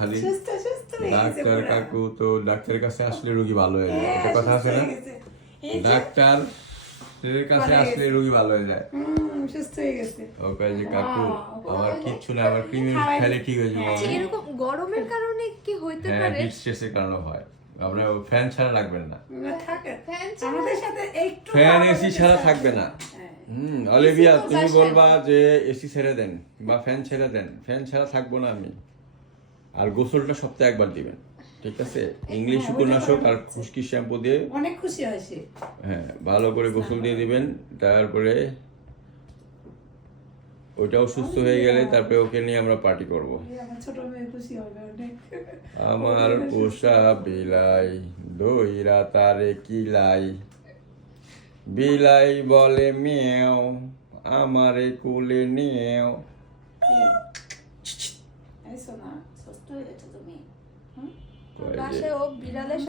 খালি সুস্থ সুস্থ হয়ে গেছে ডাক্তার পুরা। কাকু তো ডাক্তারের কাছে আসলে রোগী ভালো হয়ে যায়, এটা কথা সুস্থ আছে না? হয়ে গেছে। এই যে, ডাক্তারের কাছে ভালো হয়ে আসলে গেছে। রোগী ভালো হয়ে যায়। সুস্থ হয়ে গেছে। ও কয় যে কাকু Wow. আমার কিচ্ছু না, আমার ক্রিম খাওয়াই খেলে দিই। ঠিক হয়ে যাবে। হ্যাঁ। এরকম গরমের কারণে কি হইতে হ্যাঁ, পারে? হিট স্ট্রেসের কারণে হয়। আপনার ফ্যান ছাড়া রাখবেন না, থাকে ফ্যান ছাড়া- আমাদের সাথে একটু ফ্যান এসি ছাড়া থাকবে না। হ্যাঁ। অলিভিয়া AC তো তুমি বাসায় বলবা যে এসি ছেড়ে দেন বা ফ্যান ছেড়ে দেন, ফ্যান ছাড়া থাকবো না আমি। আর গোসলটা সপ্তাহে একবার দিবেন, ঠিক আছে? ইংলিশ হ্যাঁ, উপন্যাসক ওইটা আর করা খুশকি শ্যাম্পু দিয়ে অনেক খুশি হয় সে। হ্যাঁ ভালো করে গোসল দিয়ে দিবেন। তারপরে ওইটাও সুস্থ হয়ে গেলে তারপরে ওকে নিয়ে আমরা পার্টি করব। আমার ছোট মেয়ে খুশি হবে অনেক। আমার পোষা বিলাই দইরা তারে কিলাই, বিলাই বলে মেও আমারে কোলে নেও। এই শোনা, সুস্থ হয়ে গেছো তুমি? কয় যে- বাসায় ও বিড়ালের